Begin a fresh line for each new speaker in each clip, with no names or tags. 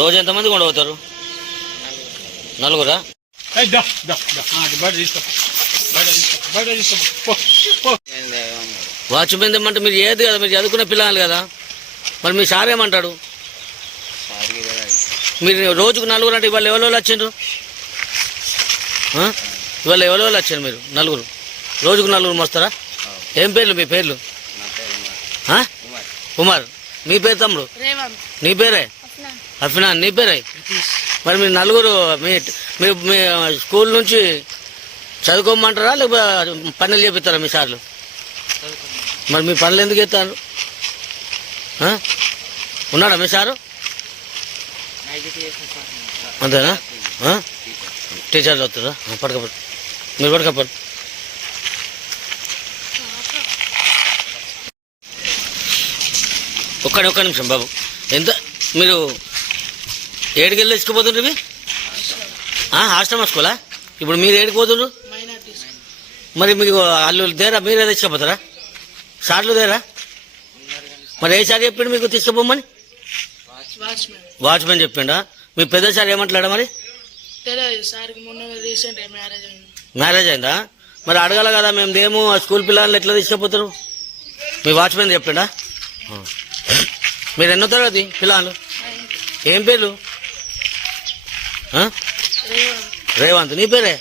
రోజు ఎంతమంది కొండ పోతారు నలుగురా. వాచ్మెన్ తెమ్మంటే మీరు ఏది కదా మీరు చదువుకునే పిల్లలు కదా. మరి మీ సార్ ఏమంటాడు? మీరు రోజుకు నలుగురు అంటే ఇవాళ ఎవరో వచ్చిండ్రు? ఇవాళ ఎవరో వచ్చారు మీరు? నలుగురు. రోజుకు నలుగురు మోస్తారా? ఏం పేర్లు మీ పేర్లు? కుమార్ మీ పేరు తమ్ముడు? నీ పేరే? అభినా నీ పేరే? మరి మీరు నలుగురు మీ మీ మీ స్కూల్ నుంచి చదువుకోమంటారా లేకపోతే పనులు చేపిస్తారా మీ సార్లు? మరి మీ పనులు ఎందుకు ఎత్తారు ఉన్నాడా మీ సారు? అంతేనా? టీచర్లు వస్తుందా పడకపోతే మీరు పడకపోతే ఒక్క ఒక్క నిమిషం బాబు. ఎంత మీరు ఏడికి వెళ్ళి తెచ్చుకుపోతుండ్రు ఇవి హాస్టల్ స్కూలా? ఇప్పుడు మీరు ఏడికి పోతుండ్రు మరి మీకు వాళ్ళు దేరా? మీరే తెచ్చుకోపోతారా సార్లు దేరా? మరి ఏ సార్ చెప్పిండు మీకు తీసుకుపోమని?
వాచ్మెన్
చెప్పిండా? మీ పెద్ద సార్ ఏమంటాడా మరి?
మ్యారేజ్ అయింది.
మరి అడగాల కదా మేము దేమో ఆ స్కూల్ పిల్లల్ని ఎట్లా తీసుకుపోతారు? మీ వాచ్మెన్ చెప్పిండా. మీరు ఎన్నో తరగతి పిల్లలు? ఏం పేర్లు?
రేవంత్
నీ పేరే?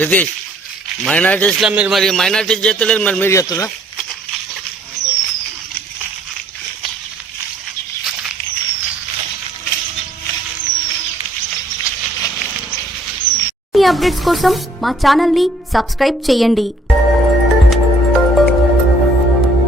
రితీష్ మైనార్టీస్లో మీరు మరి మైనార్టీస్ చేస్తలేరు మరి మీరు చేస్తున్నా
అప్డేట్స్ కోసం మా ఛానల్ని సబ్స్క్రైబ్ చేయండి.